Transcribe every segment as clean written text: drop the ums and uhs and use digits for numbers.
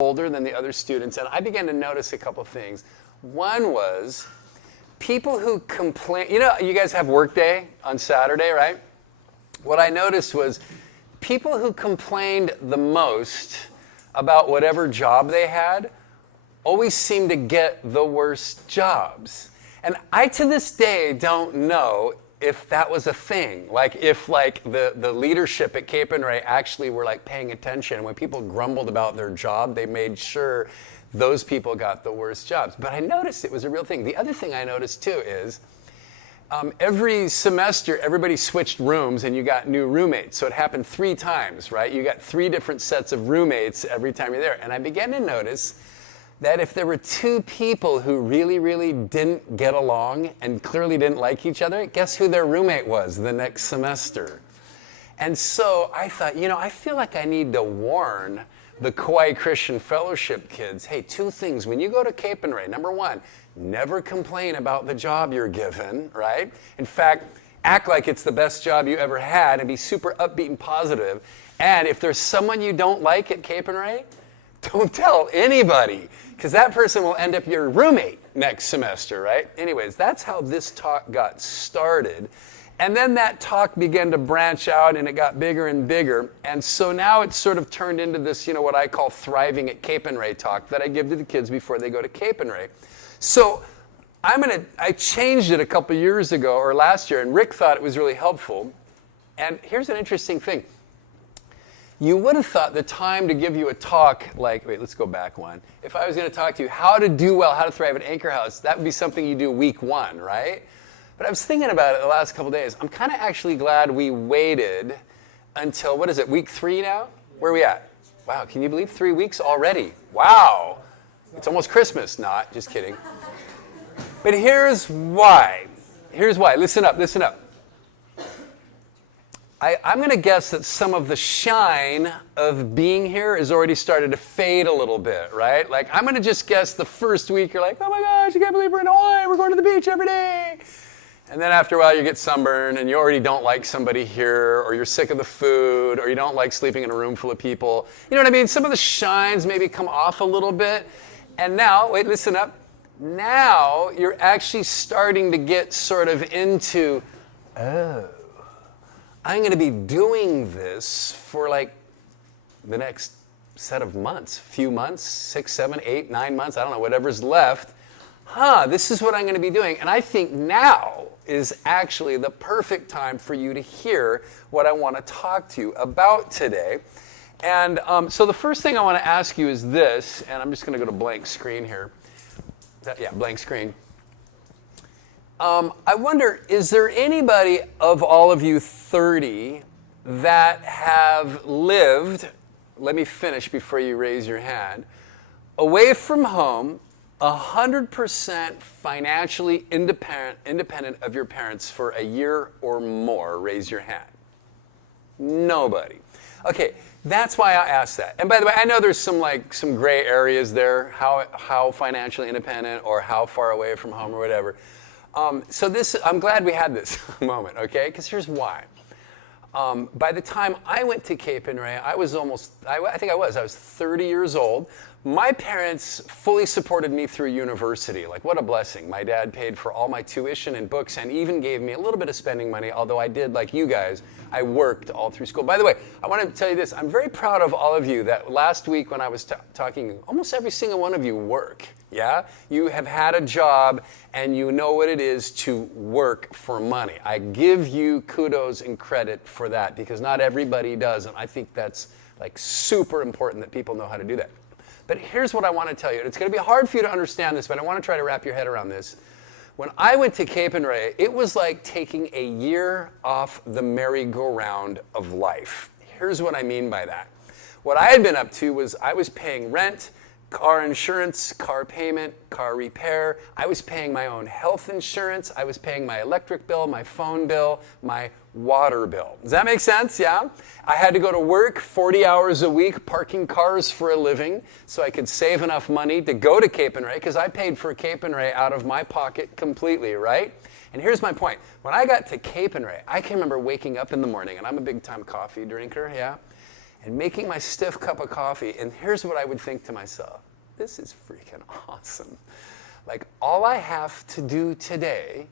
older than the other students, and I began to notice a couple things. One was people who complain. You know, you guys have work day on Saturday, right? What I noticed was people who complained the most about whatever job they had always seemed to get the worst jobs. And I, to this day, don't know if that was a thing. Like, if the leadership at Cape and Ray actually were like paying attention. When people grumbled about their job, they made sure those people got the worst jobs. But I noticed it was a real thing. The other thing I noticed too is every semester, everybody switched rooms and you got new roommates. So it happened 3 times, right? You got 3 different sets of roommates every time you're there. And I began to notice that if there were 2 people who really, really didn't get along and clearly didn't like each other, guess who their roommate was the next semester? And so I thought, you know, I feel like I need to warn the Kauai Christian Fellowship kids, hey, 2 things. When you go to Cape and Ray, number 1, never complain about the job you're given, right? In fact, act like it's the best job you ever had and be super upbeat and positive. And if there's someone you don't like at Cape and Ray, don't tell anybody, because that person will end up your roommate next semester, right? Anyways, that's how this talk got started. And then that talk began to branch out and it got bigger and bigger. And so now it's sort of turned into this, you know, what I call thriving at Cape and Ray talk that I give to the kids before they go to Cape and Ray. So I changed it a couple years ago or last year, and Rick thought it was really helpful. And here's an interesting thing. You would have thought the time to give you a talk like, wait, let's go back one. If I was going to talk to you how to do well, how to thrive at Anchor House, that would be something you do week 1, right? But I was thinking about it the last couple days. I'm kind of actually glad we waited until, what is it, week 3 now? Where are we at? Wow, can you believe 3 weeks already? Wow. It's almost Christmas. Not, just kidding. But here's why. Here's why. Listen up, listen up. I'm going to guess that some of the shine of being here has already started to fade a little bit, right? Like, I'm going to just guess the first week you're like, oh my gosh, I can't believe we're in Hawaii. We're going to the beach every day. And then after a while you get sunburned and you already don't like somebody here, or you're sick of the food, or you don't like sleeping in a room full of people. You know what I mean? Some of the shines maybe come off a little bit. And now, wait, listen up. Now you're actually starting to get sort of into, oh, I'm going to be doing this for like the next set of months, few months, 6, 7, 8, 9 months, I don't know, whatever's left. This is what I'm going to be doing. And I think now is actually the perfect time for you to hear what I want to talk to you about today. And so the first thing I want to ask you is this, and I'm just going to go to blank screen here. Yeah, blank screen. I wonder, is there anybody of all of you 30 that have lived, let me finish before you raise your hand, away from home, 100% financially independent of your parents for a year or more? Raise your hand. Nobody. Okay, that's why I asked that. And by the way, I know there's some gray areas there, how financially independent or how far away from home or whatever. So I'm glad we had this moment, okay? Because here's why. By the time I went to Cape and Ray, I was 30 years old. My parents fully supported me through university. Like, what a blessing. My dad paid for all my tuition and books and even gave me a little bit of spending money, although I did, like you guys, I worked all through school. By the way, I want to tell you this. I'm very proud of all of you that last week when I was talking, almost every single one of you work. Yeah? You have had a job and you know what it is to work for money. I give you kudos and credit for that because not everybody does, and I think that's like super important that people know how to do that. But here's what I want to tell you. It's going to be hard for you to understand this, but I want to try to wrap your head around this. When I went to Cape and Ray, it was like taking a year off the merry-go-round of life. Here's what I mean by that. What I had been up to was I was paying rent, car insurance, car payment, car repair. I was paying my own health insurance. I was paying my electric bill, my phone bill, my water bill. Does that make sense? Yeah? I had to go to work 40 hours a week parking cars for a living so I could save enough money to go to Cape and Ray because I paid for Cape and Ray out of my pocket completely, right? And here's my point. When I got to Cape and Ray, I can remember waking up in the morning, and I'm a big-time coffee drinker, yeah? and making my stiff cup of coffee, and here's what I would think to myself. This is freaking awesome. Like, all I have to do today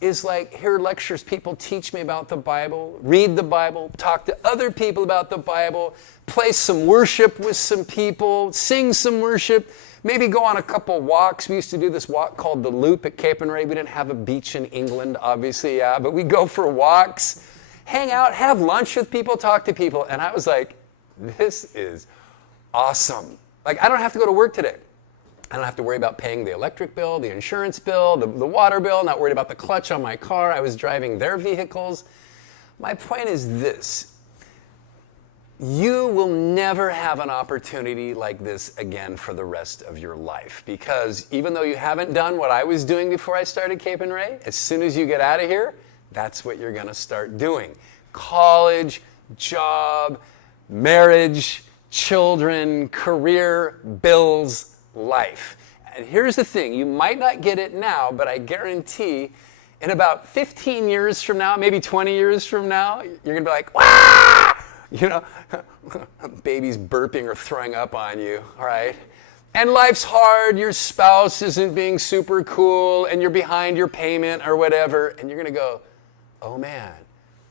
is like hear lectures, people teach me about the Bible, read the Bible, talk to other people about the Bible, play some worship with some people, sing some worship, maybe go on a couple walks. We used to do this walk called the Loop at Cape and Ray. We didn't have a beach in England, obviously, yeah, but we go for walks, hang out, have lunch with people, talk to people. And I was like, this is awesome. Like, I don't have to go to work today. I don't have to worry about paying the electric bill, the insurance bill, the water bill, not worried about the clutch on my car. I was driving their vehicles. My point is this. You will never have an opportunity like this again for the rest of your life, because even though you haven't done what I was doing before I started Cape and Ray, as soon as you get out of here, that's what you're going to start doing. College, job, marriage, children, career, bills, life. And here's the thing, you might not get it now, but I guarantee in about 15 years from now, maybe 20 years from now, you're going to be like, wah! You know, baby's burping or throwing up on you, all right? And life's hard, your spouse isn't being super cool, and you're behind your payment or whatever, and you're going to go, oh man,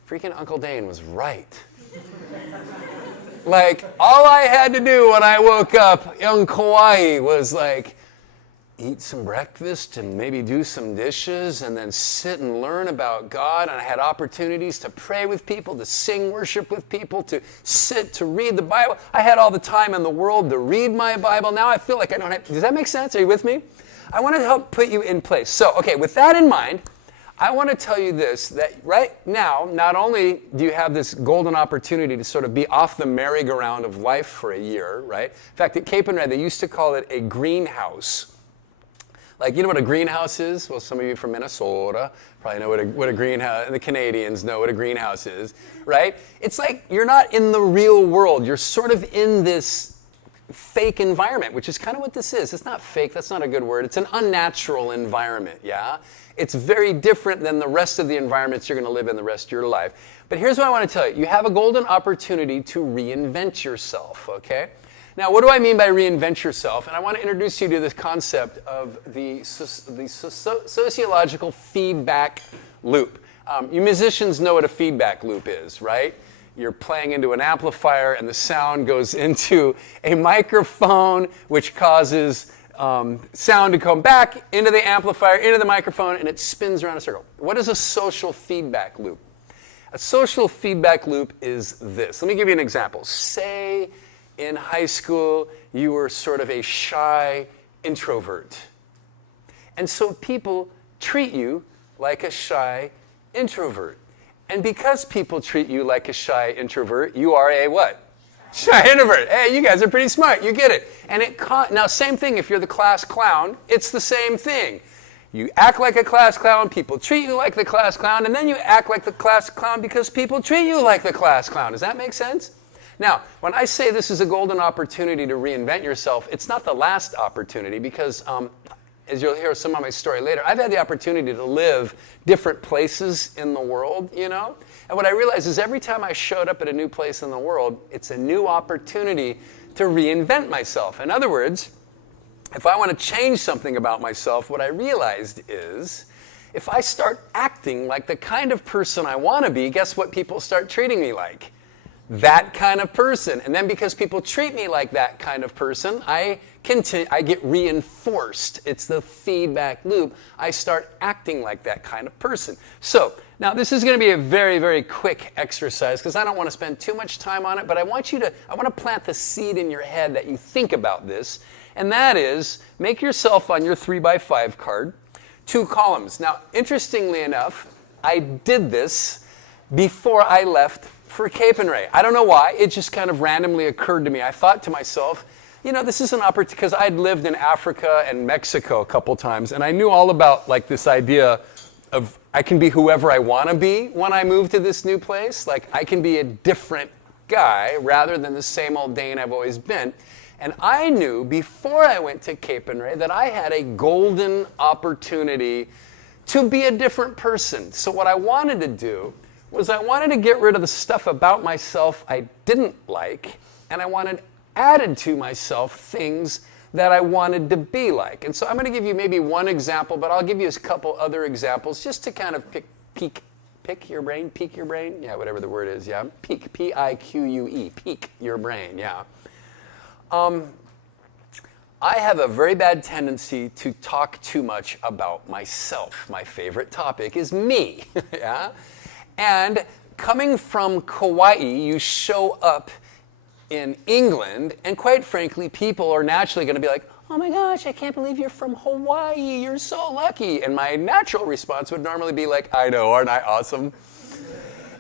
freaking Uncle Dain was right. Like, all I had to do when I woke up in Kauai was like, eat some breakfast and maybe do some dishes and then sit and learn about God. And I had opportunities to pray with people, to sing worship with people, to sit, to read the Bible. I had all the time in the world to read my Bible. Now I feel like I don't have, does that make sense? Are you with me? I want to help put you in place. So, okay, with that in mind, I want to tell you this, that right now, not only do you have this golden opportunity to sort of be off the merry-go-round of life for a year, right? In fact, at Cape and Ray, they used to call it a greenhouse. Like, you know what a greenhouse is? Well, some of you from Minnesota probably know what a greenhouse, and the Canadians know what a greenhouse is, right? It's like you're not in the real world. You're sort of in this fake environment, which is kind of what this is. It's not fake, that's not a good word. It's an unnatural environment, yeah? It's very different than the rest of the environments you're going to live in the rest of your life. But here's what I want to tell you. You have a golden opportunity to reinvent yourself, okay? Now, what do I mean by reinvent yourself? And I want to introduce you to this concept of the sociological feedback loop. You musicians know what a feedback loop is, right? You're playing into an amplifier and the sound goes into a microphone, which causes sound to come back into the amplifier, into the microphone, and it spins around a circle. What is a social feedback loop? A social feedback loop is this. Let me give you an example. Say in high school you were sort of a shy introvert. And so people treat you like a shy introvert. And because people treat you like a shy introvert, you are a what? Shy introvert. Hey, you guys are pretty smart. You get it. And now, same thing if you're the class clown. It's the same thing. You act like a class clown, people treat you like the class clown, and then you act like the class clown because people treat you like the class clown. Does that make sense? Now, when I say this is a golden opportunity to reinvent yourself, it's not the last opportunity because, as you'll hear some of my story later, I've had the opportunity to live different places in the world, you know? And what I realized is every time I showed up at a new place in the world, it's a new opportunity to reinvent myself. In other words, if I want to change something about myself, what I realized is if I start acting like the kind of person I want to be, guess what people start treating me like? That kind of person. And then because people treat me like that kind of person, I get reinforced. It's the feedback loop. I start acting like that kind of person. So now this is going to be a very, very quick exercise because I don't want to spend too much time on it, but I want to plant the seed in your head that you think about this. And that is, make yourself on your 3x5 card 2 columns. Now, interestingly enough, I did this before I left for Cape and Ray. I don't know why. It just kind of randomly occurred to me. I thought to myself, you know, this is an opportunity, because I'd lived in Africa and Mexico a couple times, and I knew all about like this idea of I can be whoever I want to be when I move to this new place. Like I can be a different guy rather than the same old Dain I've always been. And I knew before I went to Cape and Ray that I had a golden opportunity to be a different person. So what I wanted to do was I wanted to get rid of the stuff about myself I didn't like, and I wanted added to myself things that I wanted to be like. And so I'm going to give you maybe one example, but I'll give you a couple other examples just to kind of pique your brain, yeah, whatever the word is, yeah, pique, P-I-Q-U-E, pique your brain, yeah. I have a very bad tendency to talk too much about myself. My favorite topic is me, yeah? And coming from Kauai, you show up in England, and quite frankly, people are naturally going to be like, oh my gosh, I can't believe you're from Hawaii, you're so lucky. And my natural response would normally be like, I know, aren't I awesome?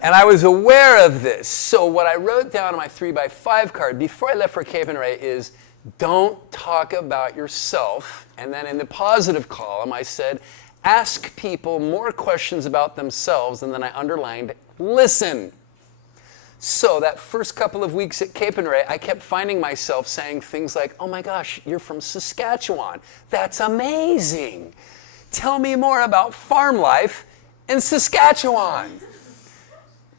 And I was aware of this. So what I wrote down on my 3x5 card before I left for Cape and Ray is, don't talk about yourself. And then in the positive column, I said, ask people more questions about themselves, and then I underlined, listen. So that first couple of weeks at Cape and Ray, I kept finding myself saying things like, oh my gosh, you're from Saskatchewan. That's amazing. Tell me more about farm life in Saskatchewan.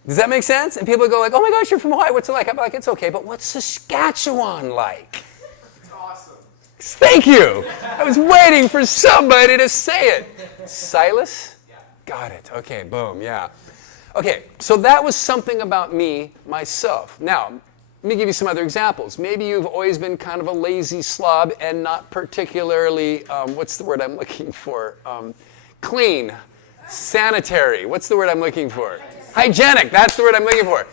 Does that make sense? And people go like, oh my gosh, you're from Hawaii. What's it like? I'm like, it's okay, but what's Saskatchewan like? It's awesome. Thank you. I was waiting for somebody to say it. Silas? Yeah. Got it. Okay, boom, yeah. Okay, so that was something about me, myself. Now, let me give you some other examples. Maybe you've always been kind of a lazy slob and not particularly, what's the word I'm looking for? Clean, sanitary. What's the word I'm looking for? Hygienic, that's the word I'm looking for.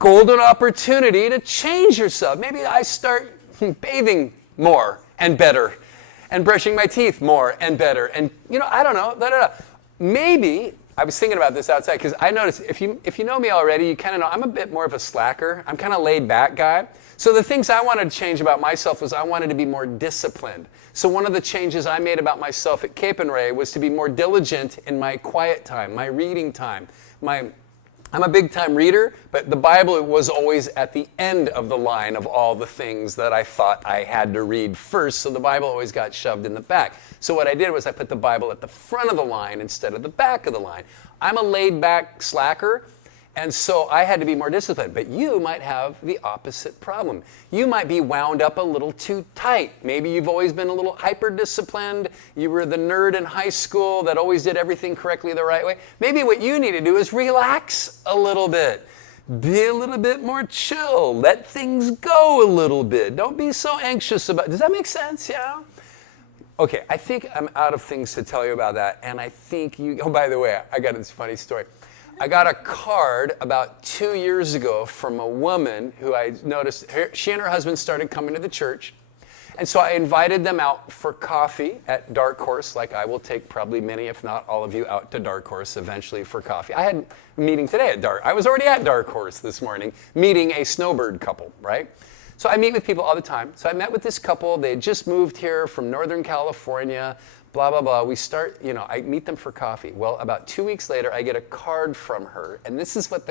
Golden opportunity to change yourself. Maybe I start bathing more and better and brushing my teeth more and better. And, I don't know. Maybe, I was thinking about this outside because I noticed, if you know me already, you kind of know I'm a bit more of a slacker. I'm kind of laid back guy. So the things I wanted to change about myself was I wanted to be more disciplined. So one of the changes I made about myself at Cape and Ray was to be more diligent in my quiet time, my reading time. I'm a big time reader, but the Bible was always at the end of the line of all the things that I thought I had to read first, so the Bible always got shoved in the back. So what I did was I put the Bible at the front of the line instead of the back of the line. I'm a laid back slacker, and so I had to be more disciplined. But you might have the opposite problem. You might be wound up a little too tight. Maybe you've always been a little hyper-disciplined. You were the nerd in high school that always did everything correctly the right way. Maybe what you need to do is relax a little bit. Be a little bit more chill. Let things go a little bit. Don't be so anxious about it. Does that make sense? Yeah? Okay, I think I'm out of things to tell you about that. And I think oh, by the way, I got this funny story. I got a card about 2 years ago from a woman who I noticed, she and her husband started coming to the church. And so I invited them out for coffee at Dark Horse, like I will take probably many, if not all of you, out to Dark Horse eventually for coffee. I had a meeting today at I was already at Dark Horse this morning, meeting a snowbird couple, right? So I meet with people all the time. So I met with this couple. They had just moved here from Northern California. Blah, blah, blah. We start, I meet them for coffee. Well, about 2 weeks later, I get a card from her. And this is what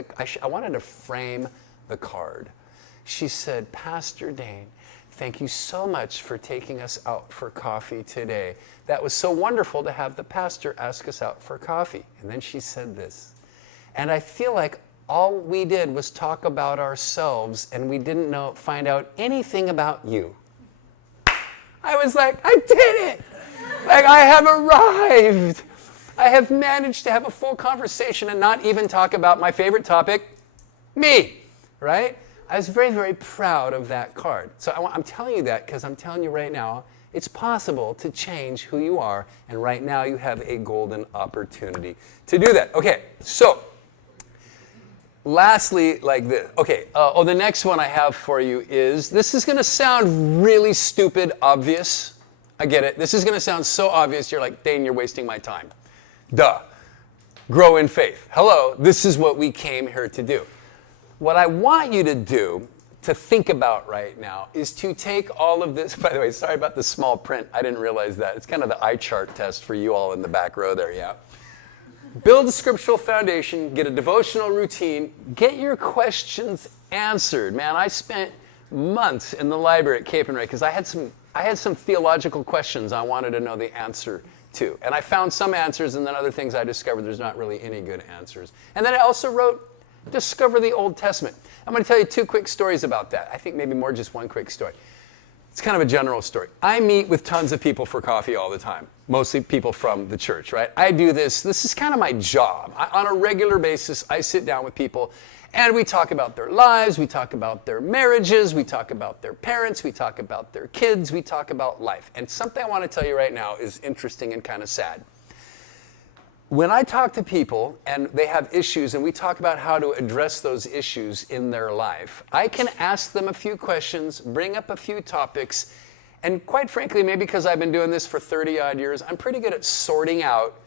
I wanted to frame the card. She said, Pastor Dain, thank you so much for taking us out for coffee today. That was so wonderful to have the pastor ask us out for coffee. And then she said this, and I feel like all we did was talk about ourselves and we didn't find out anything about you. I was like, I did it. Like, I have arrived. I have managed to have a full conversation and not even talk about my favorite topic, me, right? I was very, very proud of that card. So I'm telling you that because I'm telling you right now, it's possible to change who you are, and right now you have a golden opportunity to do that. Okay, so lastly, like this. Okay, the next one I have for you is, this is going to sound really stupid, obvious. I get it. This is going to sound so obvious. You're like, Dain, you're wasting my time. Duh. Grow in faith. Hello, this is what we came here to do. What I want you to do, to think about right now, is to take all of this. By the way, sorry about the small print. I didn't realize that. It's kind of the eye chart test for you all in the back row there, yeah? Build a scriptural foundation, get a devotional routine, get your questions answered. Man, I spent months in the library at Cape and Ray because I had some theological questions I wanted to know the answer too. And I found some answers, and then other things I discovered there's not really any good answers. And then I also wrote Discover the Old Testament. I'm going to tell you 2 quick stories about that. I think maybe more just one quick story. It's kind of a general story. I meet with tons of people for coffee all the time, mostly people from the church, right? I do this. This is kind of my job. On a regular basis, I sit down with people, and we talk about their lives, we talk about their marriages, we talk about their parents, we talk about their kids, we talk about life. And something I want to tell you right now is interesting and kind of sad. When I talk to people and they have issues and we talk about how to address those issues in their life, I can ask them a few questions, bring up a few topics, and quite frankly, maybe because I've been doing this for 30 odd years, I'm pretty good at sorting out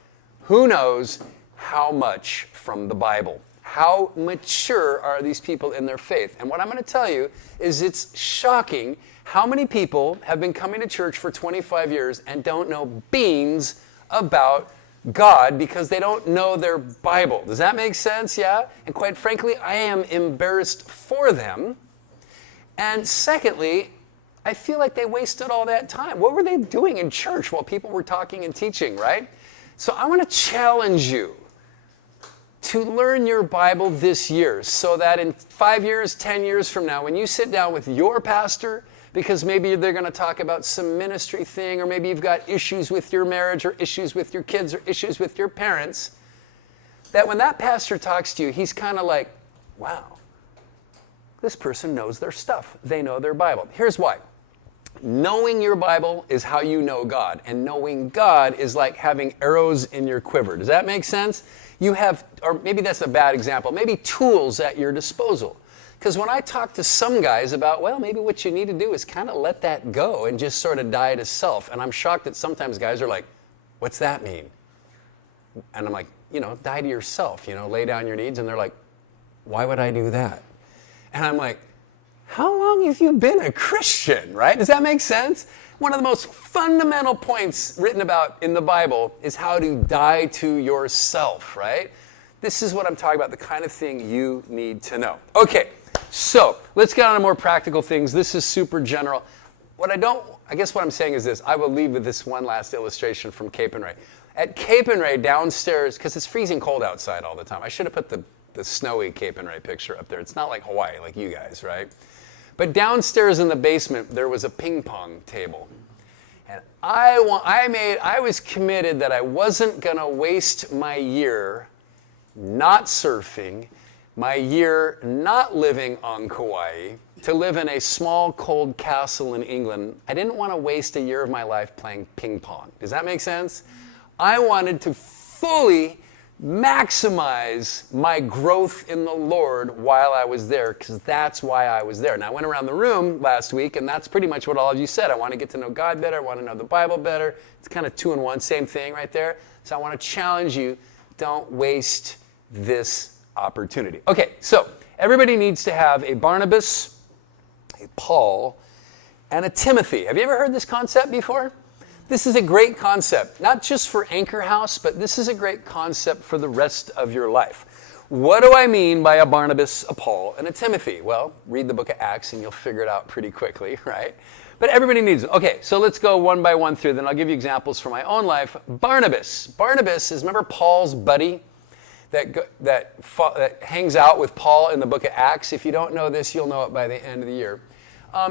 who knows how much from the Bible. How mature are these people in their faith? And what I'm going to tell you is it's shocking how many people have been coming to church for 25 years and don't know beans about God because they don't know their Bible. Does that make sense? Yeah? And quite frankly, I am embarrassed for them. And secondly, I feel like they wasted all that time. What were they doing in church while people were talking and teaching, right? So I want to challenge you to learn your Bible this year so that in 5 years, 10 years from now, when you sit down with your pastor, because maybe they're going to talk about some ministry thing, or maybe you've got issues with your marriage, or issues with your kids, or issues with your parents, that when that pastor talks to you, he's kind of like, wow, this person knows their stuff. They know their Bible. Here's why. Knowing your Bible is how you know God, and knowing God is like having arrows in your quiver. Does that make sense? You have, or maybe that's a bad example, maybe tools at your disposal. Because when I talk to some guys about, well, maybe what you need to do is kind of let that go and just sort of die to self. And I'm shocked that sometimes guys are like, what's that mean? And I'm like, die to yourself, lay down your needs. And they're like, why would I do that? And I'm like, how long have you been a Christian, right? Does that make sense? One of the most fundamental points written about in the Bible is how to die to yourself, right? This is what I'm talking about, the kind of thing you need to know. Okay, so let's get on to more practical things. This is super general. I guess what I'm saying is this. I will leave with this one last illustration from Cape and Ray. At Cape and Ray downstairs, because it's freezing cold outside all the time. I should have put the snowy Cape and Ray picture up there. It's not like Hawaii, like you guys, right? But downstairs in the basement, there was a ping pong table. And I was committed that I wasn't going to waste my year not surfing, my year not living on Kauai, to live in a small, cold castle in England. I didn't want to waste a year of my life playing ping pong. Does that make sense? I wanted to fully maximize my growth in the Lord while I was there, because that's why I was there. And I went around the room last week, and that's pretty much what all of you said. I want to get to know God better. I want to know the Bible better. It's kind of 2 in 1, same thing right there. So I want to challenge you, don't waste this opportunity. Okay, so everybody needs to have a Barnabas, a Paul, and a Timothy. Have you ever heard this concept before? This is a great concept, not just for Anchor House, but this is a great concept for the rest of your life. What do I mean by a Barnabas, a Paul, and a Timothy? Well, read the book of Acts and you'll figure it out pretty quickly, right? But everybody needs it. Okay, so let's go one by one through, then I'll give you examples from my own life. Barnabas. Barnabas is, remember Paul's buddy that hangs out with Paul in the book of Acts? If you don't know this, you'll know it by the end of the year.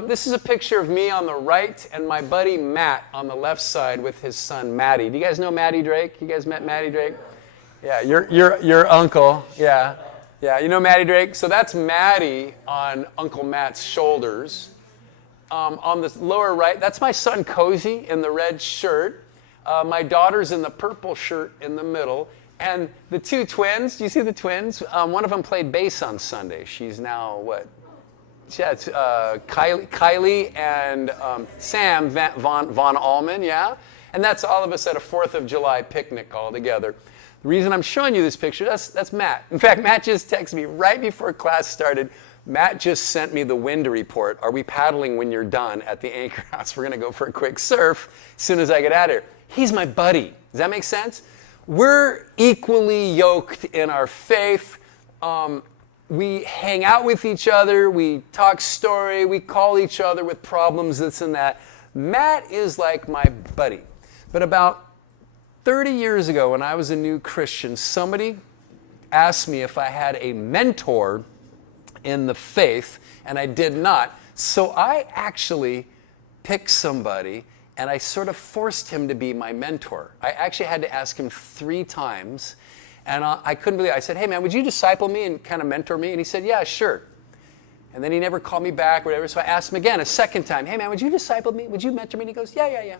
This is a picture of me on the right and my buddy Matt on the left side with his son Matty. Do you guys know Matty Drake? You guys met Matty Drake? Yeah, your uncle. Yeah, you know Matty Drake? So that's Matty on Uncle Matt's shoulders. On the lower right, that's my son Cozy in the red shirt. My daughter's in the purple shirt in the middle. And the 2 twins, do you see the twins? One of them played bass on Sunday. She's now, what? Yeah, it's Kylie and Sam Von Allman, yeah? And that's all of us at a 4th of July picnic all together. The reason I'm showing you this picture, that's Matt. In fact, Matt just texted me right before class started. Matt just sent me the wind report. Are we paddling when you're done at the Anchor House? We're going to go for a quick surf as soon as I get out of here. He's my buddy. Does that make sense? We're equally yoked in our faith. We hang out with each other, we talk story, we call each other with problems, this and that. Matt is like my buddy. But about 30 years ago when I was a new Christian, somebody asked me if I had a mentor in the faith, and I did not. So I actually picked somebody, and I sort of forced him to be my mentor. I actually had to ask him 3 times, and I couldn't believe it. I said, hey man, would you disciple me and kind of mentor me? And he said, yeah, sure. And then he never called me back or whatever, so I asked him again a second time, hey man, would you disciple me? Would you mentor me? And he goes, yeah.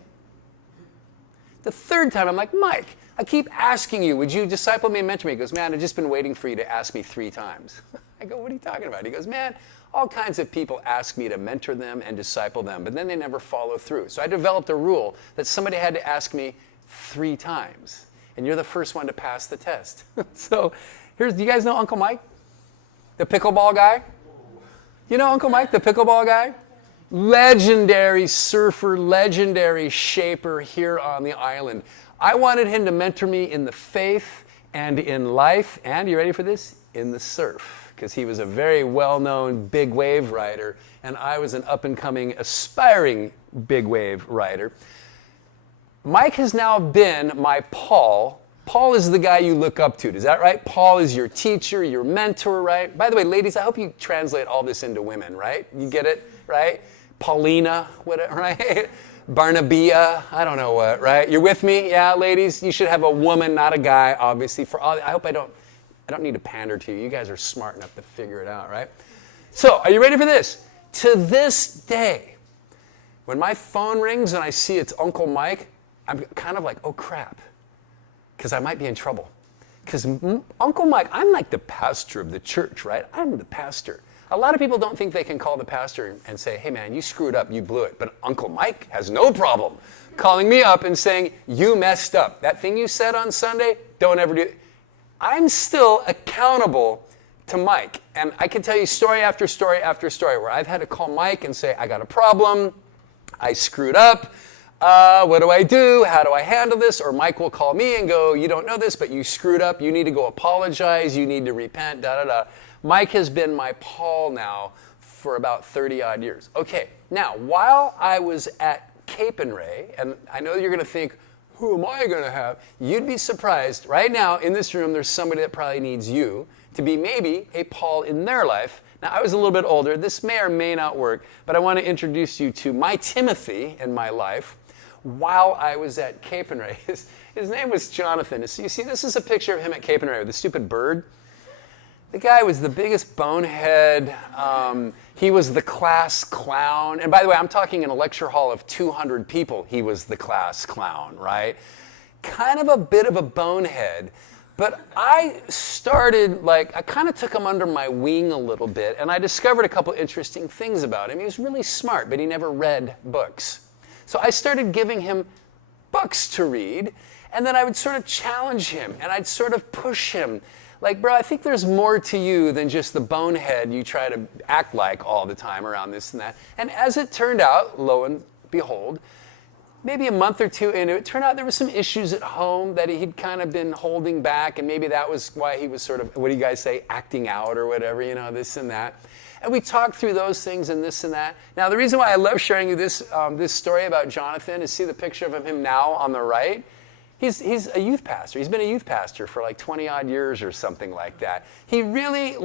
The third time, I'm like, Mike, I keep asking you, would you disciple me and mentor me? He goes, man, I've just been waiting for you to ask me 3 times. I go, what are you talking about? He goes, man, all kinds of people ask me to mentor them and disciple them, but then they never follow through. So I developed a rule that somebody had to ask me 3 times, and you're the first one to pass the test. So do you guys know Uncle Mike? The pickleball guy? You know Uncle Mike, the pickleball guy? Legendary surfer, legendary shaper here on the island. I wanted him to mentor me in the faith and in life, and you ready for this? In the surf, because he was a very well-known big wave rider, and I was an up-and-coming, aspiring big wave rider. Mike has now been my Paul. Paul is the guy you look up to. Is that right? Paul is your teacher, your mentor, right? By the way, ladies, I hope you translate all this into women, right? You get it, right? Paulina, whatever, right? Barnabia, I don't know what, right? You're with me? Yeah, ladies? You should have a woman, not a guy, obviously. I hope I don't need to pander to you. You guys are smart enough to figure it out, right? So, are you ready for this? To this day, when my phone rings and I see it's Uncle Mike, I'm kind of like, oh crap, because I might be in trouble. Because Uncle Mike, I'm like the pastor of the church, right? I'm the pastor. A lot of people don't think they can call the pastor and say, hey man, you screwed up, you blew it. But Uncle Mike has no problem calling me up and saying, you messed up. That thing you said on Sunday, don't ever do it. I'm still accountable to Mike. And I can tell you story after story after story where I've had to call Mike and say, I got a problem, I screwed up, what do I do? How do I handle this? Or Mike will call me and go, you don't know this, but you screwed up, you need to go apologize, you need to repent, da-da-da. Mike has been my Paul now for about 30 odd years. Okay, now, while I was at Cape and Ray, and I know you're going to think, who am I going to have? You'd be surprised. Right now, in this room, there's somebody that probably needs you to be maybe a Paul in their life. Now, I was a little bit older. This may or may not work, but I want to introduce you to my Timothy in my life while I was at Cape and Ray. His name was Jonathan. So you see, this is a picture of him at Cape and Ray with the stupid bird. The guy was the biggest bonehead. He was the class clown. And by the way, I'm talking in a lecture hall of 200 people. He was the class clown, right? Kind of a bit of a bonehead. But I kind of took him under my wing a little bit, and I discovered a couple interesting things about him. He was really smart, but he never read books. So I started giving him books to read, and then I would sort of challenge him, and I'd sort of push him. Like, bro, I think there's more to you than just the bonehead you try to act like all the time around this and that. And as it turned out, lo and behold, maybe a month or two into it, turned out there were some issues at home that he'd kind of been holding back, and maybe that was why he was sort of, what do you guys say, acting out or whatever, this and that. And we talked through those things and this and that. Now, the reason why I love sharing you this story about Jonathan is see the picture of him now on the right. He's a youth pastor. He's been a youth pastor for like 20 odd years or something like that. He really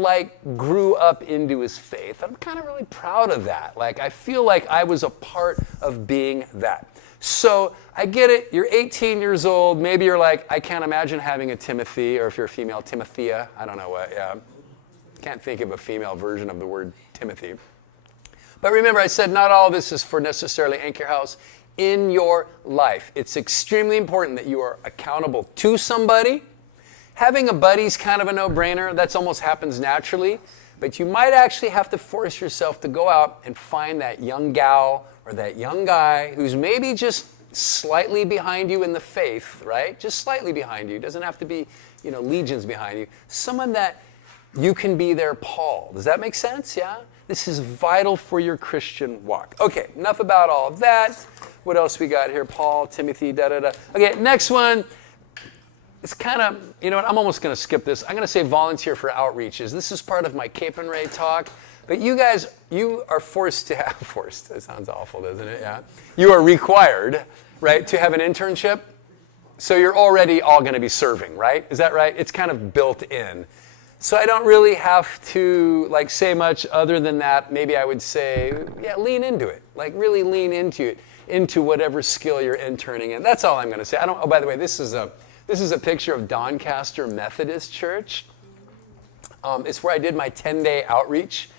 grew up into his faith. I'm kind of really proud of that. I feel like I was a part of being that. So I get it. You're 18 years old. Maybe you're like, I can't imagine having a Timothy, or if you're a female, Timothea. I don't know what, yeah. Can't think of a female version of the word Timothy. But remember, I said not all of this is for necessarily Anchor House. In your life, it's extremely important that you are accountable to somebody. Having a buddy is kind of a no-brainer. That almost happens naturally. But you might actually have to force yourself to go out and find that young gal or that young guy who's maybe just slightly behind you in the faith, right? Just slightly behind you. Doesn't have to be, legions behind you. Someone that you can be their Paul. Does that make sense? Yeah? This is vital for your Christian walk. Okay, enough about all of that. What else we got here? Paul, Timothy, da-da-da. Okay, next one. It's kind of, I'm almost going to skip this. I'm going to say volunteer for outreaches. This is part of my Cape and Ray talk. But you guys, you are forced to have, that sounds awful, doesn't it? Yeah. You are required, right, to have an internship. So you're already all going to be serving, right? Is that right? It's kind of built in. So I don't really have to like say much other than that. Maybe I would say, yeah, lean into it. Like really lean into it, into whatever skill you're interning in. That's all I'm going to say. Oh, by the way, this is a picture of Doncaster Methodist Church. It's where I did my 10-day outreach.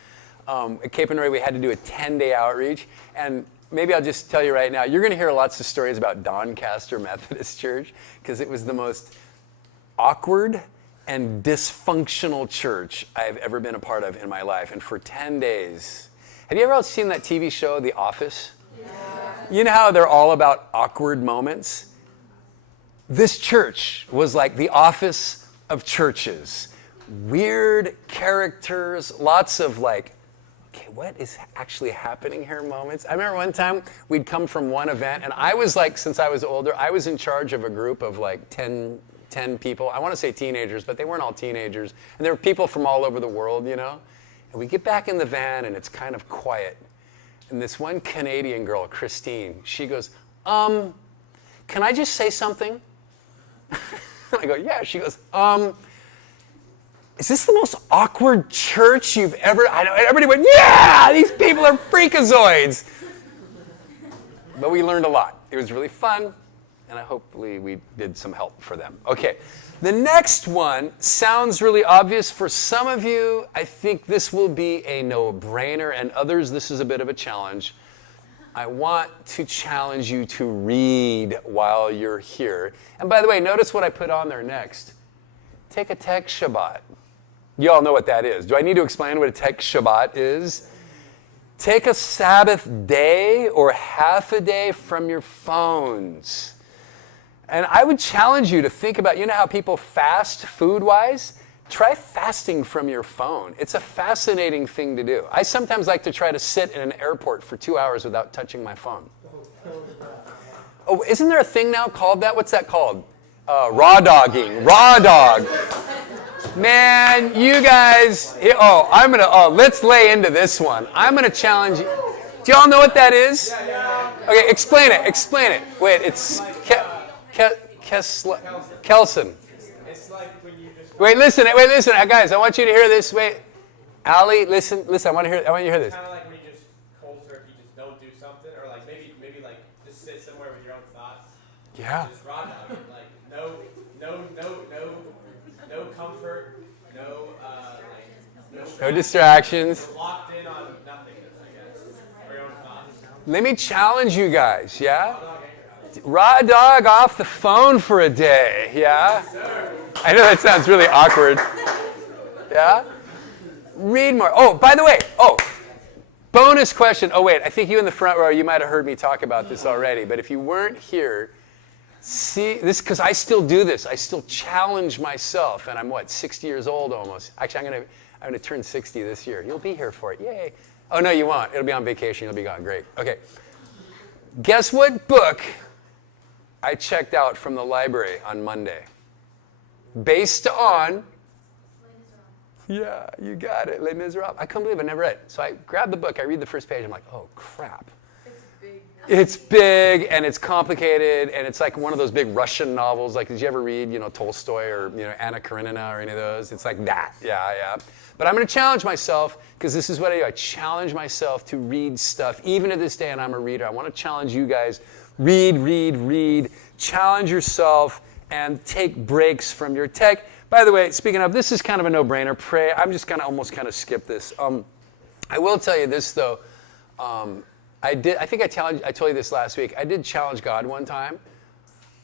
At Cape and Ray, we had to do a 10-day outreach. And maybe I'll just tell you right now, you're going to hear lots of stories about Doncaster Methodist Church because it was the most awkward and dysfunctional church I've ever been a part of in my life. And for 10 days, have you ever seen that TV show, The Office? Yeah. You know how they're all about awkward moments? This church was like the office of churches. Weird characters, lots of like, okay, what is actually happening here moments? I remember one time we'd come from one event, and I was like, since I was older, I was in charge of a group of like 10 people. I want to say teenagers, but they weren't all teenagers. And there were people from all over the world, you know? And we get back in the van, and it's kind of quiet. And this one Canadian girl, Christine, she goes, can I just say something? I go, yeah. She goes, is this the most awkward church you've ever... I know, everybody went, yeah, these people are freakazoids. But we learned a lot. It was really fun, and hopefully we did some help for them. Okay, the next one sounds really obvious. For some of you, I think this will be a no-brainer, and others, this is a bit of a challenge. I want to challenge you to read while you're here. And by the way, notice what I put on there next. Take a tech Shabbat. You all know what that is. Do I need to explain what a tech Shabbat is? Take a Sabbath day or half a day from your phones. And I would challenge you to think about, you know how people fast food-wise? Try fasting from your phone. It's a fascinating thing to do. I sometimes like to try to sit in an airport for 2 hours without touching my phone. Oh, isn't there a thing now called that? What's that called? Raw dogging. Raw dog. Man, you guys, let's lay into this one. I'm going to challenge you. Do y'all know what that is? Okay, explain it. Wait, it's Kelson. It's like when you just... Wait, listen, guys, I want you to hear this. Wait, Ali, listen, I want you to hear this. It's kind of like when you just cold turkey, just don't do something, or like maybe like just sit somewhere with your own thoughts. Yeah. Just raw dog it, like no comfort, no distractions. Locked in on nothingness, I guess, or your own thoughts. Let me challenge you guys, yeah? Raw dog off the phone for a day, yeah? I know that sounds really awkward. Yeah? Read more. Oh, by the way, bonus question. Oh, wait, I think you in the front row, you might have heard me talk about this already, but if you weren't here, see, this, because I still do this. I still challenge myself, and I'm, 60 years old almost. Actually, I'm going to turn 60 this year. You'll be here for it. Yay. Oh, no, you won't. It'll be on vacation. You'll be gone. Great. Okay. Guess what book I checked out from the library on Monday? Based on... Yeah, you got it. Les Miserables. I couldn't believe I never read it. So I grabbed the book. I read the first page. I'm like, oh, crap. It's big, and it's complicated, and it's like one of those big Russian novels. Like, did you ever read, Tolstoy or, Anna Karenina or any of those? It's like that. Yeah. But I'm going to challenge myself, because this is what I do. I challenge myself to read stuff, even to this day, and I'm a reader. I want to challenge you guys. Read. Challenge yourself, and take breaks from your tech. By the way, speaking of, this is kind of a no-brainer. Pray. I'm just going to almost kind of skip this. I will tell you this, though. I think I told you this last week. I did challenge God one time.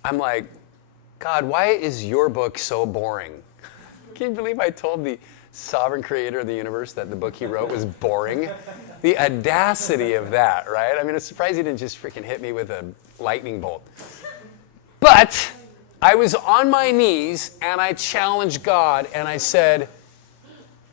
I'm like, God, why is your book so boring? Can you believe I told the sovereign creator of the universe that the book he wrote was boring? The audacity of that, right? I mean, I'm surprised he didn't just freaking hit me with a lightning bolt. But I was on my knees, and I challenged God, and I said,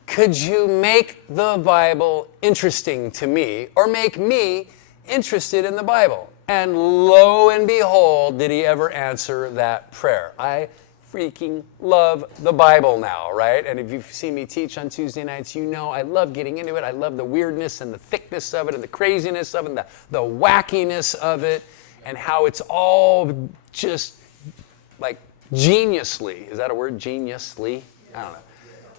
could you make the Bible interesting to me, or make me interested in the Bible? And lo and behold, did he ever answer that prayer. I freaking love the Bible now, right? And if you've seen me teach on Tuesday nights, you know I love getting into it. I love the weirdness and the thickness of it and the craziness of it and the wackiness of it and how it's all just like geniusly. Is that a word? Geniusly? I don't know.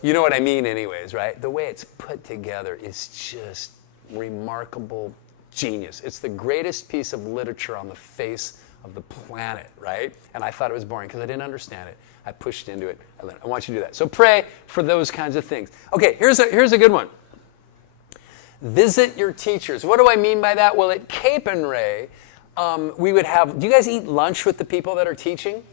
You know what I mean anyways, right? The way it's put together is just remarkable genius. It's the greatest piece of literature on the face of the planet, right? And I thought it was boring because I didn't understand it. I pushed into it. I learned. I want you to do that. So pray for those kinds of things. Okay, here's a good one. Visit your teachers. What do I mean by that? Well, at Cape and Ray, we would have, do you guys eat lunch with the people that are teaching?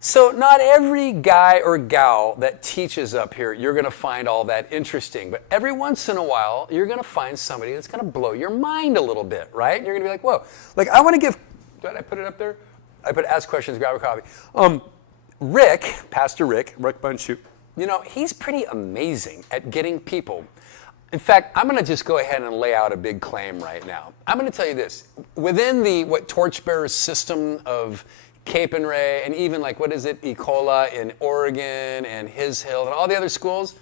So not every guy or gal that teaches up here, you're going to find all that interesting. But every once in a while, you're going to find somebody that's going to blow your mind a little bit, right? And you're going to be like, whoa. Like, I want to give, did I put it up there? I put ask questions, grab a coffee. Rick, Pastor Rick Bunchu, you know, he's pretty amazing at getting people. In fact, I'm going to just go ahead and lay out a big claim right now. I'm going to tell you this. Within the, Torchbearer's system of Cape and Ray, and even like, what is it, Ecola in Oregon and His Hill and all the other schools,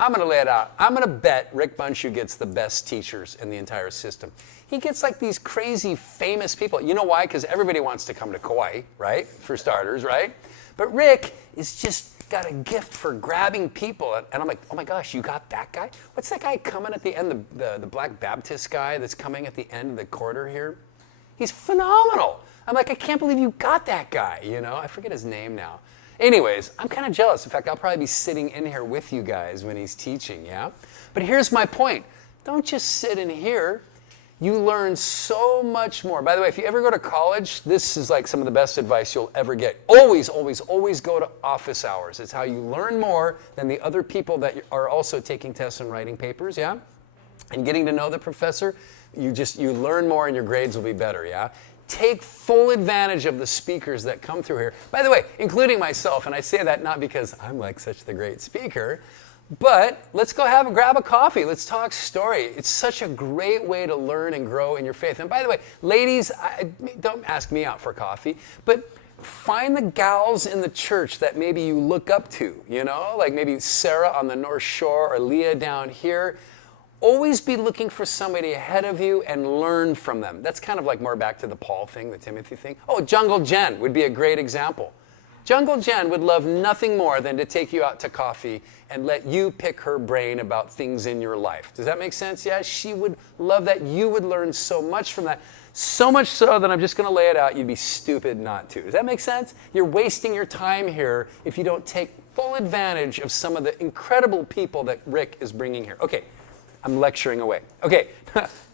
I'm going to lay it out. I'm going to bet Rick Bunchu gets the best teachers in the entire system. He gets like these crazy famous people. You know why? Because everybody wants to come to Kauai, right? For starters, right? But Rick is just got a gift for grabbing people. And I'm like, oh my gosh, you got that guy? What's that guy coming at the end, the Black Baptist guy that's coming at the end of the quarter here? He's phenomenal. I'm like, I can't believe you got that guy, you know? I forget his name now. Anyways, I'm kind of jealous. In fact, I'll probably be sitting in here with you guys when he's teaching, yeah? But here's my point. Don't just sit in here. You learn so much more. By the way, if you ever go to college, this is like some of the best advice you'll ever get. Always, always, always go to office hours. It's how you learn more than the other people that are also taking tests and writing papers, yeah? And getting to know the professor, you learn more and your grades will be better, yeah? Take full advantage of the speakers that come through here. By the way, including myself, and I say that not because I'm like such the great speaker, but let's go grab a coffee. Let's talk story. It's such a great way to learn and grow in your faith. And by the way, ladies, don't ask me out for coffee, but find the gals in the church that maybe you look up to, you know, like maybe Sarah on the North Shore or Leah down here. Always be looking for somebody ahead of you and learn from them. That's kind of like more back to the Paul thing, the Timothy thing. Oh, Jungle Jen would be a great example. Jungle Jen would love nothing more than to take you out to coffee and let you pick her brain about things in your life. Does that make sense? Yeah, she would love that. You would learn so much from that. So much so that I'm just going to lay it out. You'd be stupid not to. Does that make sense? You're wasting your time here if you don't take full advantage of some of the incredible people that Rick is bringing here. Okay. I'm lecturing away. Okay,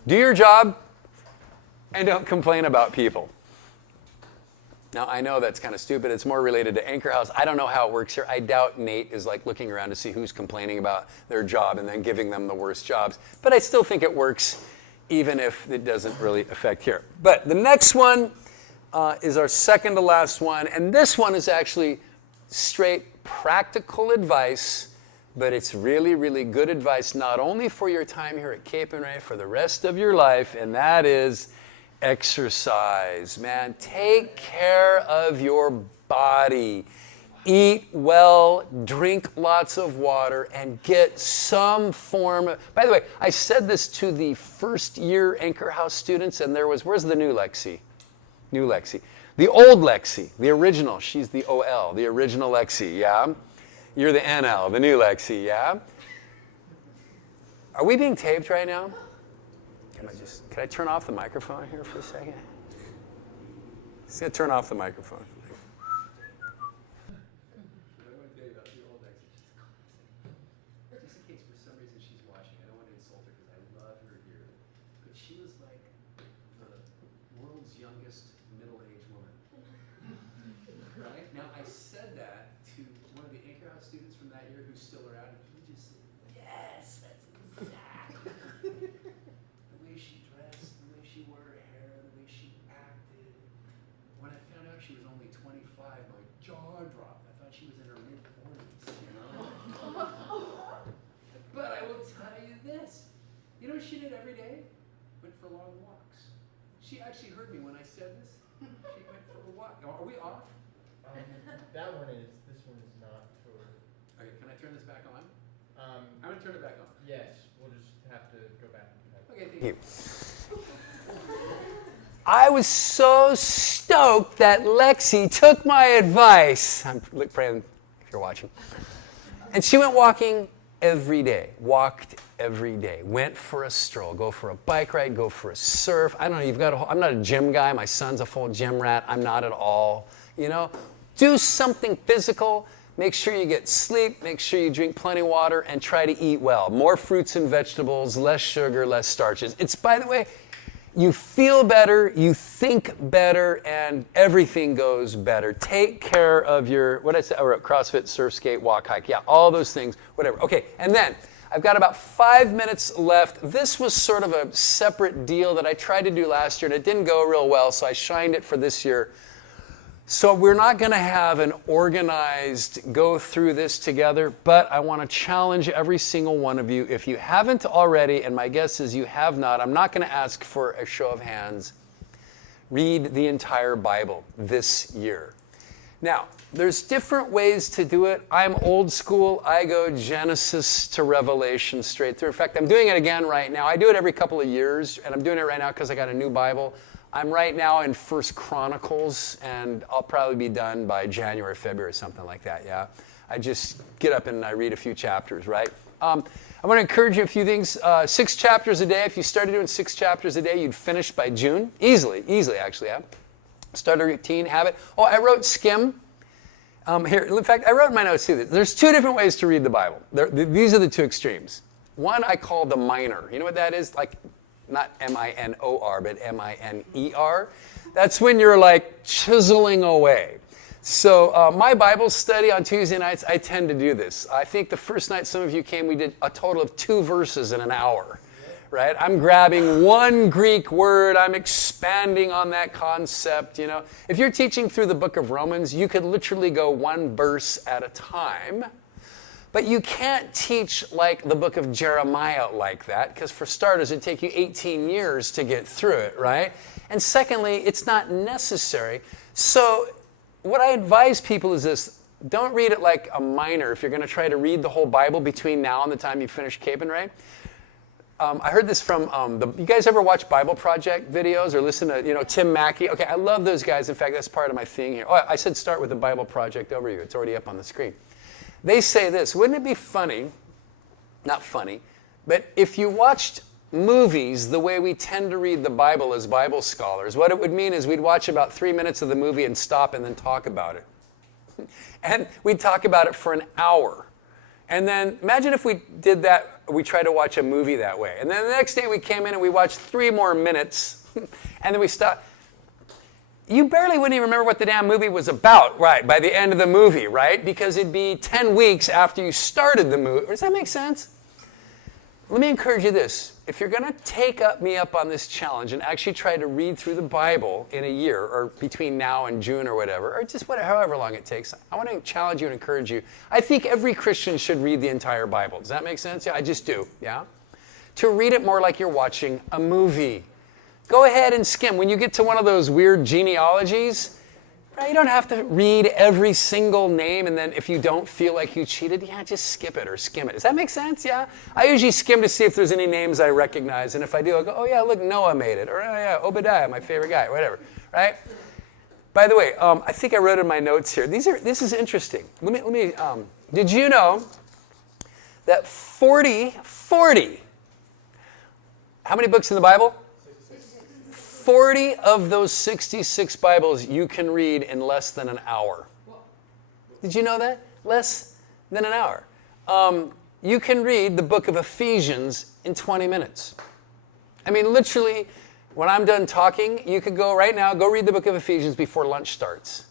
do your job and don't complain about people. Now, I know that's kind of stupid. It's more related to Anchor House. I don't know how it works here. I doubt Nate is like looking around to see who's complaining about their job and then giving them the worst jobs. But I still think it works, even if it doesn't really affect here. But the next one is our second to last one. And this one is actually straight practical advice. But it's really, really good advice, not only for your time here at Cape and Ray, for the rest of your life, and that is exercise. Man, take care of your body. Eat well, drink lots of water, and get some form of... By the way, I said this to the first year Anchor House students, and where's the new Lexi? New Lexi. The old Lexi, the original, she's the OL, the original Lexi, yeah? You're the NL, the new Lexi, yeah? Are we being taped right now? Can I turn off the microphone here for a second? Just gonna turn off the microphone. Just in case for some reason she's watching, I don't want to insult her because I love her here. But she was like the world's youngest middle-aged woman. Right? Now, I said that to one of the Anchor House students from that year who's still around, and he just said, yes, that's exactly. The way she dressed, the way she wore her hair, the way she acted. When I found out she was only 25, my jaw dropped. I thought she was in her mid-40s, you know? But I will tell you this. You know what she did every day? Went for long walks. She actually heard me when I said this. She went for a walk. Are we off? That one is. This one is not for. Okay, can I turn this back on? I'm going to turn it back on. Yes, we'll just have to go back and connect. Okay, thank you. I was so stoked that Lexi took my advice. I'm praying if you're watching. And she went walking every day, walked every day, went for a stroll, go for a bike ride, go for a surf. I don't know, I'm not a gym guy. My son's a full gym rat. I'm not at all. Do something physical. Make sure you get sleep. Make sure you drink plenty of water and try to eat well. More fruits and vegetables, less sugar, less starches. It's, by the way, you feel better, you think better, and everything goes better. Take care of your, what I said, CrossFit, surf, skate, walk, hike. Yeah, all those things, whatever. Okay, and then I've got about 5 minutes left. This was sort of a separate deal that I tried to do last year, and it didn't go real well, so I shined it for this year. So we're not going to have an organized go through this together, but I want to challenge every single one of you. If you haven't already, and my guess is you have not, I'm not going to ask for a show of hands. Read the entire Bible this year. Now, there's different ways to do it. I'm old school. I go Genesis to Revelation straight through. In fact, I'm doing it again right now. I do it every couple of years, and I'm doing it right now because I got a new Bible. I'm right now in 1 Chronicles, and I'll probably be done by January, February, something like that, yeah? I just get up and I read a few chapters, right? I want to encourage you a few things. 6 chapters a day. If you started doing 6 chapters a day, you'd finish by June. Easily actually, yeah? Start a routine, habit. Oh, I wrote skim. Here, in fact, I wrote in my notes too. There's 2 different ways to read the Bible. These are the 2 extremes. One I call the minor. You know what that is? Like, not M-I-N-O-R, but M-I-N-E-R. That's when you're like chiseling away. So my Bible study on Tuesday nights, I tend to do this. I think the first night some of you came, we did a total of 2 verses in an hour, right? I'm grabbing one Greek word, I'm expanding on that concept, If you're teaching through the book of Romans, you could literally go 1 verse at a time. But you can't teach like the book of Jeremiah like that, because for starters, it'd take you 18 years to get through it, right? And secondly, it's not necessary. So what I advise people is this: don't read it like a minor if you're going to try to read the whole Bible between now and the time you finish Cape and Ray. I heard this from, you guys ever watch Bible Project videos or listen to, Tim Mackey? Okay, I love those guys. In fact, that's part of my thing here. Oh, I said start with the Bible Project overview. It's already up on the screen. They say this: wouldn't it be funny, not funny, but if you watched movies the way we tend to read the Bible as Bible scholars, what it would mean is we'd watch about 3 minutes of the movie and stop and then talk about it. And we'd talk about it for an hour. And then imagine if we did that, we tried to watch a movie that way. And then the next day we came in and we watched 3 more minutes, and then we stopped. You barely wouldn't even remember what the damn movie was about, right, by the end of the movie, right? Because it'd be 10 weeks after you started the movie. Does that make sense? Let me encourage you this. If you're going to take me up on this challenge and actually try to read through the Bible in a year, or between now and June or whatever, or just however long it takes, I want to challenge you and encourage you. I think every Christian should read the entire Bible. Does that make sense? Yeah, I just do, yeah? To read it more like you're watching a movie. Go ahead and skim. When you get to one of those weird genealogies, you don't have to read every single name, and then if you don't feel like you cheated, yeah, just skip it or skim it. Does that make sense? Yeah? I usually skim to see if there's any names I recognize, and if I do, I'll go, oh yeah, look, Noah made it, or oh yeah, Obadiah, my favorite guy, whatever, right? By the way, I think I wrote in my notes here. This is interesting. Let me. Did you know that 40? How many books in the Bible? 40 of those 66 Bibles you can read in less than an hour. Did you know that? Less than an hour. You can read the book of Ephesians in 20 minutes. I mean, literally, when I'm done talking, you could go right now, go read the book of Ephesians before lunch starts.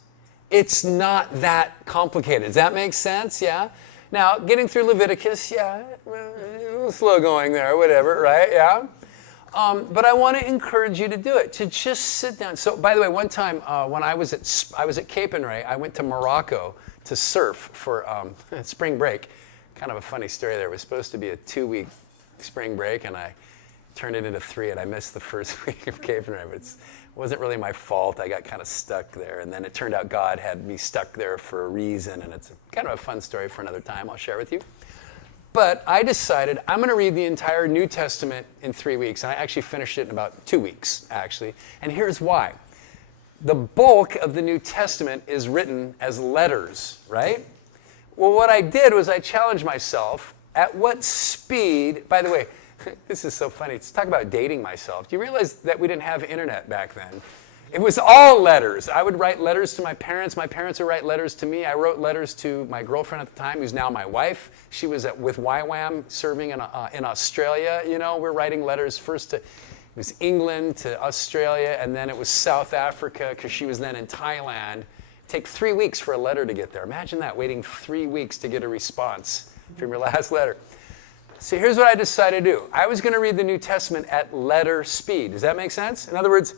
It's not that complicated. Does that make sense? Yeah? Now, getting through Leviticus, yeah, slow going there, whatever, right? Yeah? But I want to encourage you to do it, to just sit down. So, by the way, one time when I was at Cape and Ray, I went to Morocco to surf for spring break. Kind of a funny story there. It was supposed to be a 2-week spring break, and I turned it into 3, and I missed the first week of Cape and Ray. But it wasn't really my fault. I got kind of stuck there, and then it turned out God had me stuck there for a reason, and it's kind of a fun story for another time. I'll share with you. But I decided I'm going to read the entire New Testament in 3 weeks. And I actually finished it in about 2 weeks, actually. And here's why. The bulk of the New Testament is written as letters, right? Well, what I did was I challenged myself at what speed, by the way, this is so funny. Let's talk about dating myself. Do you realize that we didn't have internet back then? It was all letters. I would write letters to my parents. My parents would write letters to me. I wrote letters to my girlfriend at the time, who's now my wife. She was with YWAM serving in Australia. You know, we're writing letters first to, it was England to Australia, and then it was South Africa because she was then in Thailand. Take 3 weeks for a letter to get there. Imagine that, waiting 3 weeks to get a response from your last letter. So here's what I decided to do. I was going to read the New Testament at letter speed. Does that make sense? In other words,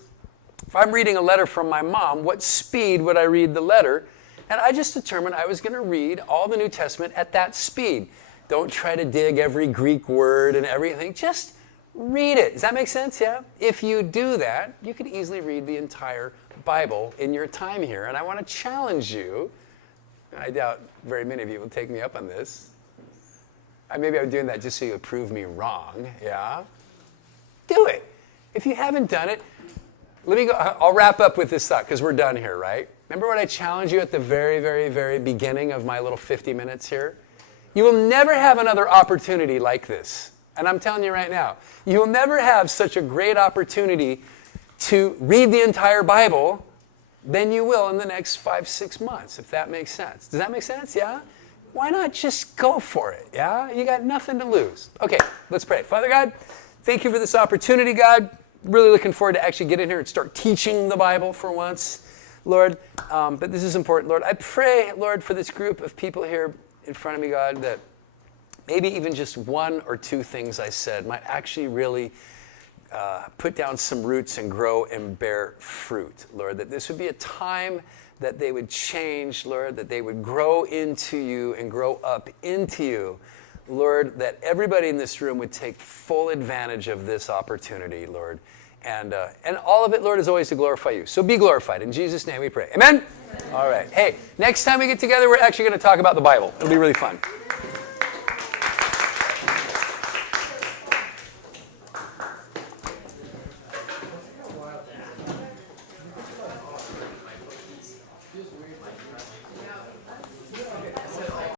if I'm reading a letter from my mom, what speed would I read the letter? And I just determined I was going to read all the New Testament at that speed. Don't try to dig every Greek word and everything. Just read it. Does that make sense? Yeah? If you do that, you could easily read the entire Bible in your time here. And I want to challenge you. I doubt very many of you will take me up on this. Maybe I'm doing that just so you prove me wrong. Yeah? Do it. If you haven't done it, let me go. I'll wrap up with this thought because we're done here, right? Remember what I challenged you at the very, very, very beginning of my little 50 minutes here? You will never have another opportunity like this. And I'm telling you right now, you will never have such a great opportunity to read the entire Bible than you will in the next 5-6 months, if that makes sense. Does that make sense? Yeah? Why not just go for it? Yeah? You got nothing to lose. Okay, let's pray. Father God, thank you for this opportunity, God. Really looking forward to actually get in here and start teaching the Bible for once, Lord. But this is important, Lord. I pray, Lord, for this group of people here in front of me, God, that maybe even just 1 or 2 things I said might actually really put down some roots and grow and bear fruit, Lord. That this would be a time that they would change, Lord, that they would grow into you and grow up into you. Lord, that everybody in this room would take full advantage of this opportunity, Lord. And all of it, Lord, is always to glorify you. So be glorified. In Jesus' name we pray. Amen? Amen. All right. Hey, next time we get together, we're actually going to talk about the Bible. It'll be really fun.